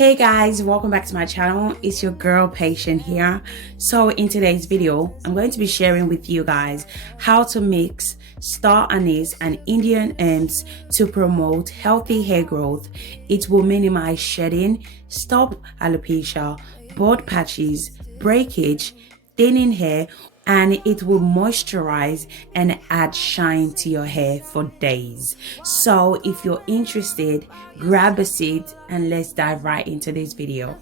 Hey guys, welcome back to my channel. It's your girl Patient here. So in today's video, I'm going to be sharing with you guys how to mix star anise and Indian herbs to promote healthy hair growth. It will minimize shedding, stop alopecia, bald patches, breakage, thinning hair, and it will moisturize and add shine to your hair for days. So if you're interested, grab a seat and let's dive right into this video.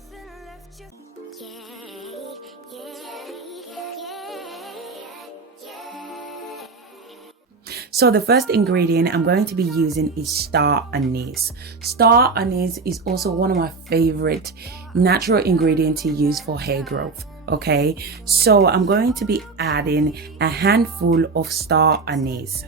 So the first ingredient I'm going to be using is star anise. Star anise is also one of my favorite natural ingredients to use for hair growth. Okay, so I'm going to be adding a handful of star anise.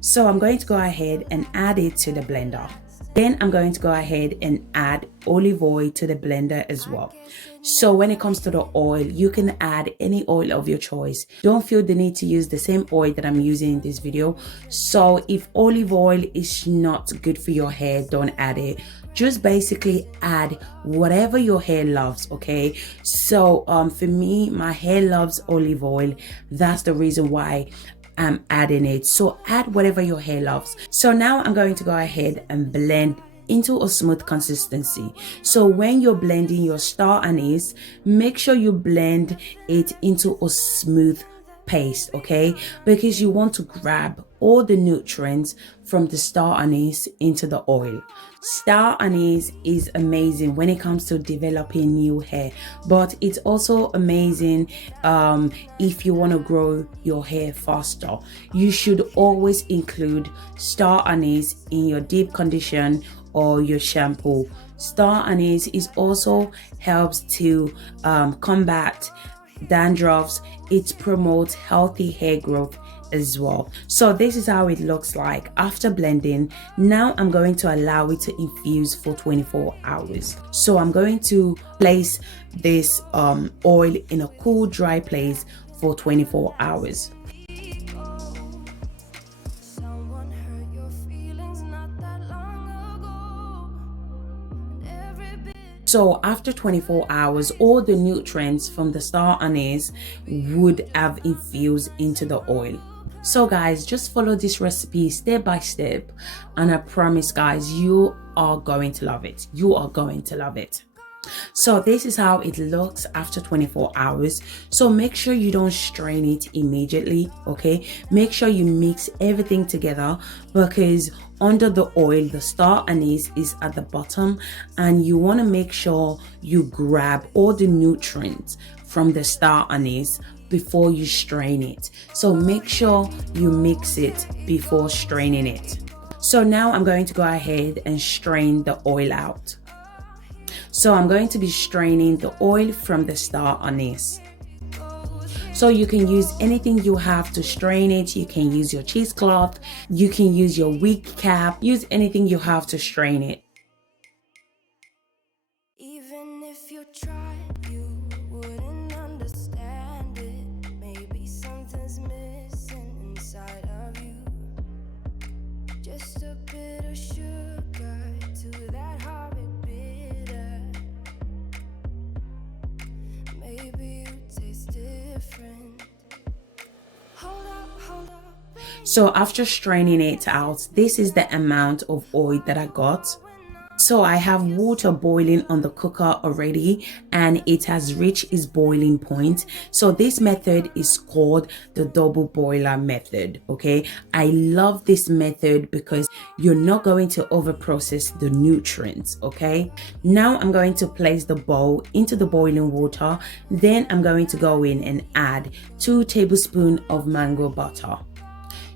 So I'm going to go ahead and add it to the blender. Then I'm going to go ahead and add olive oil to the blender as well. So when it comes to the oil, you can add any oil of your choice. Don't feel the need to use the same oil that I'm using in this video. So if olive oil is not good for your hair, don't add it. Just basically add whatever your hair loves. Okay, so for me, my hair loves olive oil. That's the reason why I'm adding it. So add whatever your hair loves. So now I'm going to go ahead and blend into a smooth consistency. So when you're blending your star anise, make sure you blend it into a smooth paste, okay? Because you want to grab all the nutrients from the star anise into the oil. Star anise is amazing when it comes to developing new hair, but it's also amazing if you want to grow your hair faster. You should always include star anise in your deep condition or your shampoo. Star anise is also helps to combat dandruffs. It promotes healthy hair growth as well. So this is how it looks like after blending. Now I'm going to allow it to infuse for 24 hours. So I'm going to place this oil in a cool, dry place for 24 hours. So after 24 hours, all the nutrients from the star anise would have infused into the oil. So guys, just follow this recipe step by step, and I promise guys, you are going to love it. You are going to love it. So this is how it looks after 24 hours. So make sure you don't strain it immediately, okay? Make sure you mix everything together, because under the oil, the star anise is at the bottom, and you want to make sure you grab all the nutrients from the star anise before you strain it. So make sure you mix it before straining it. So now I'm going to go ahead and strain the oil out. So I'm going to be straining the oil from the star anise. So you can use anything you have to strain it. You can use your cheesecloth, you can use your wig cap, use anything you have to strain it. Even if you tried, you wouldn't understand it. Maybe something's missing inside of you. Just a bit of sugar to that horrid bitter. Maybe you taste different. Hold up. So after straining it out, this is the amount of oil that I got. So I have water boiling on the cooker already, and it has reached its boiling point. So this method is called the double boiler method, okay? I love this method because you're not going to over process the nutrients, okay? Now I'm going to place the bowl into the boiling water. Then I'm going to go in and add 2 tablespoons of mango butter.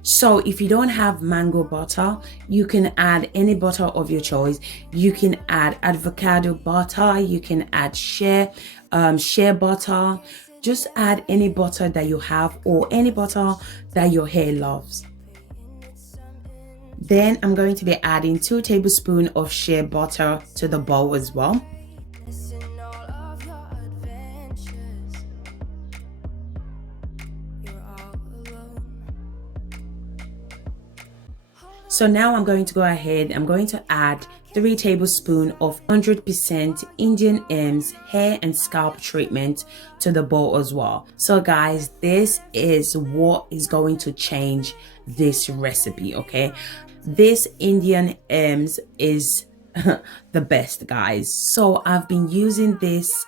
So if you don't have mango butter, you can add any butter of your choice. You can add avocado butter, you can add shea butter. Just add any butter that you have, or any butter that your hair loves. Then I'm going to be adding 2 tablespoons of shea butter to the bowl as well. So now I'm going to go ahead, I'm going to add 3 tablespoons of 100% Indian M's hair and scalp treatment to the bowl as well. So guys, this is what is going to change this recipe, okay? This Indian M's is the best, guys. So I've been using this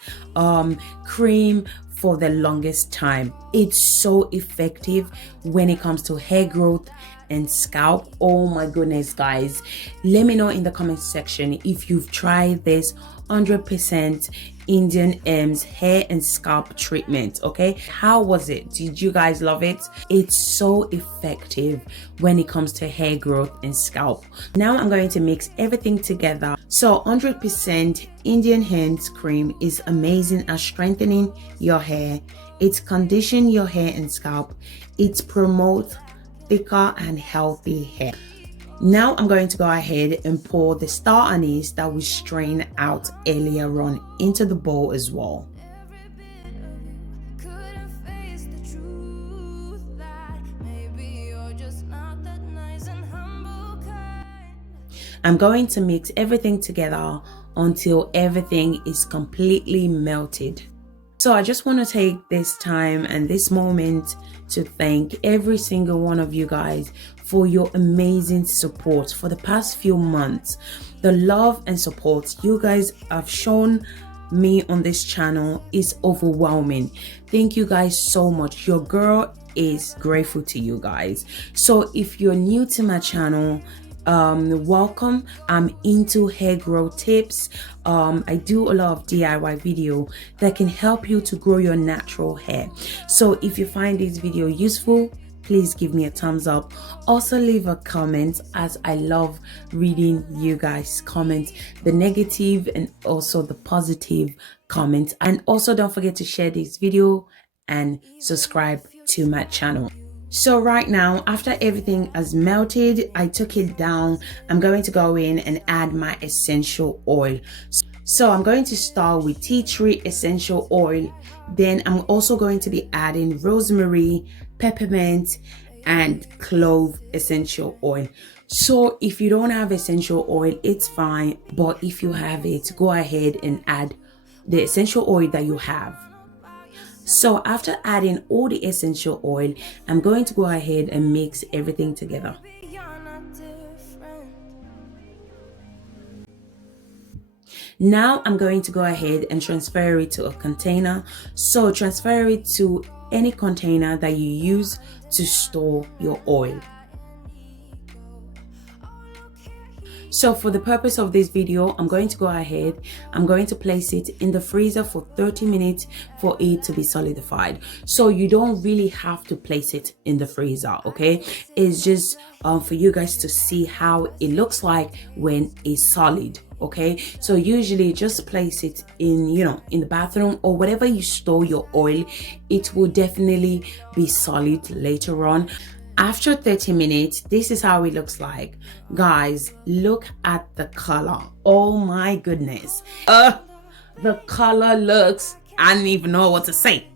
cream for the longest time. It's so effective when it comes to hair growth and scalp. Oh my goodness, guys, let me know in the comment section if you've tried this 100% Indian M's hair and scalp treatment. Okay, how was it? Did you guys love it? It's so effective when it comes to hair growth and scalp. Now I'm going to mix everything together. So 100% Indian Hemp cream is amazing at strengthening your hair. It's condition your hair and scalp. It promotes thicker and healthy hair. Now I'm going to go ahead and pour the star anise that we strained out earlier on into the bowl as well. I'm going to mix everything together until everything is completely melted. So I just want to take this time and this moment to thank every single one of you guys for your amazing support for the past few months. The love and support you guys have shown me on this channel is overwhelming. Thank you guys so much. Your girl is grateful to you guys. So if you're new to my channel, welcome. I'm into hair growth tips. I do a lot of DIY video that can help you to grow your natural hair. So if you find this video useful, please give me a thumbs up. Also leave a comment, as I love reading you guys comments, the negative and also the positive comments. And also don't forget to share this video and subscribe to my channel. So right now, after everything has melted, I took it down. I'm going to go in and add my essential oil. So I'm going to start with tea tree essential oil. Then I'm also going to be adding rosemary, peppermint, and clove essential oil. So if you don't have essential oil, it's fine. But if you have it, go ahead and add the essential oil that you have. So after adding all the essential oil, I'm going to go ahead and mix everything together. Now I'm going to go ahead and transfer it to a container. So transfer it to any container that you use to store your oil. So for the purpose of this video, I'm going to go ahead, I'm going to place it in the freezer for 30 minutes for it to be solidified. So you don't really have to place it in the freezer, okay? It's just for you guys to see how it looks like when it's solid, okay? So usually just place it in, in the bathroom or whatever you store your oil. It will definitely be solid later on. After 30 minutes, this is how it looks like. Guys, look at the color. Oh my goodness. The color looks, I don't even know what to say.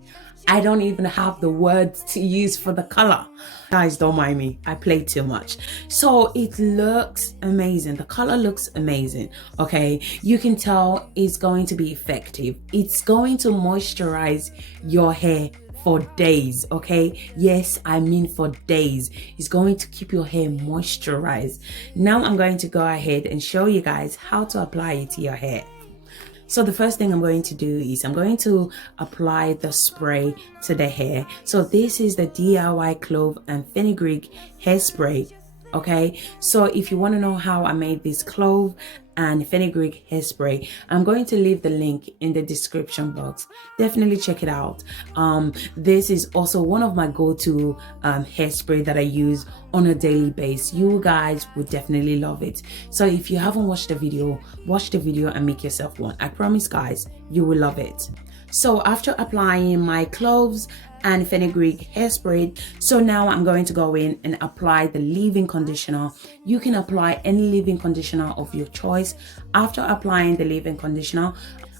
I don't even have the words to use for the color. Guys, don't mind me. I play too much. So it looks amazing. The color looks amazing. Okay, you can tell it's going to be effective. It's going to moisturize your hair for days, okay? Yes, I mean for days. It's going to keep your hair moisturized. Now I'm going to go ahead and show you guys how to apply it to your hair. So the first thing I'm going to do is I'm going to apply the spray to the hair. So this is the DIY clove and fenugreek hairspray. Okay, so if you want to know how I made this clove and fenugreek hairspray, I'm going to leave the link in the description box. Definitely check it out. This is also one of my go-to hairspray that I use on a daily basis. You guys would definitely love it. So if you haven't watched the video, watch the video and make yourself one. I promise guys, you will love it. So after applying my cloves and fenugreek hairspray, so now I'm going to go in and apply the leave-in conditioner. You can apply any leave-in conditioner of your choice. After applying the leave-in conditioner,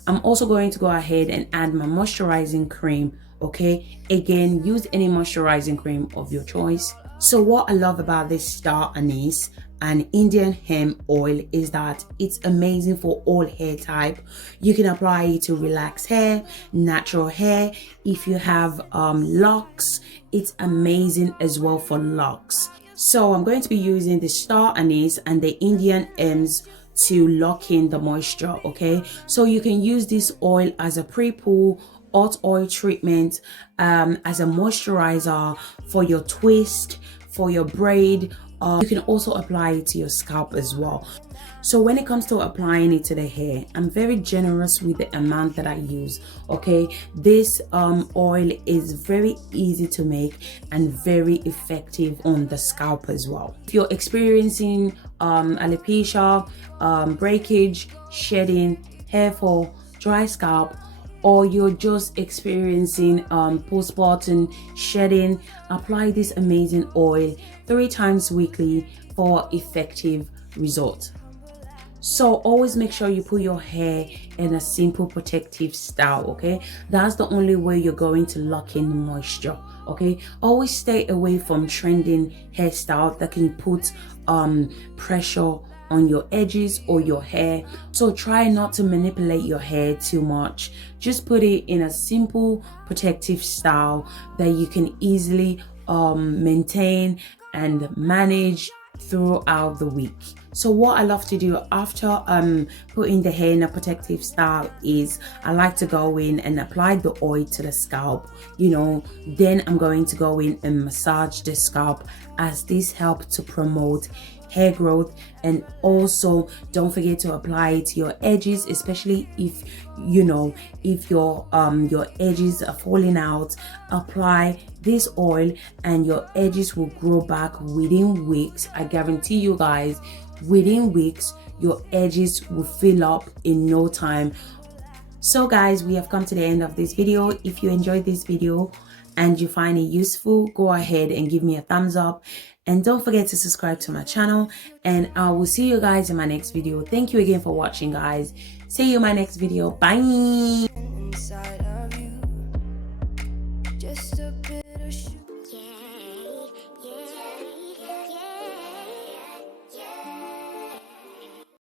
I'm also going to go ahead and add my moisturizing cream. Okay, again, use any moisturizing cream of your choice. So what I love about this star anise, and Indian hemp oil is that it's amazing for all hair type. You can apply it to relax hair, natural hair. If you have locks, it's amazing as well for locks. So I'm going to be using the star anise and the Indian hems to lock in the moisture. Okay, so you can use this oil as a pre-poo hot oil treatment, as a moisturizer for your twist, for your braid. You can also apply it to your scalp as well. So when it comes to applying it to the hair, I'm very generous with the amount that I use. Okay, this oil is very easy to make and very effective on the scalp as well. If you're experiencing alopecia, breakage, shedding, hair fall, dry scalp, or you're just experiencing postpartum shedding, apply this amazing oil 3 times weekly for effective results. So always make sure you put your hair in a simple protective style. Okay, that's the only way you're going to lock in the moisture. Okay, always stay away from trending hairstyle that can put pressure on your edges or your hair. So try not to manipulate your hair too much. Just put it in a simple protective style that you can easily maintain and manage throughout the week. So what I love to do after putting the hair in a protective style is I like to go in and apply the oil to the scalp, then I'm going to go in and massage the scalp, as this helps to promote hair growth. And also don't forget to apply it to your edges, especially if your edges are falling out. Apply this oil and your edges will grow back within weeks. I guarantee you guys, within weeks your edges will fill up in no time. So guys, we have come to the end of this video. If you enjoyed this video and you find it useful, go ahead and give me a thumbs up, and don't forget to subscribe to my channel, and I will see you guys in my next video. Thank you again for watching, guys. See you in my next video. Bye. Inside of you, just a bit of sugar.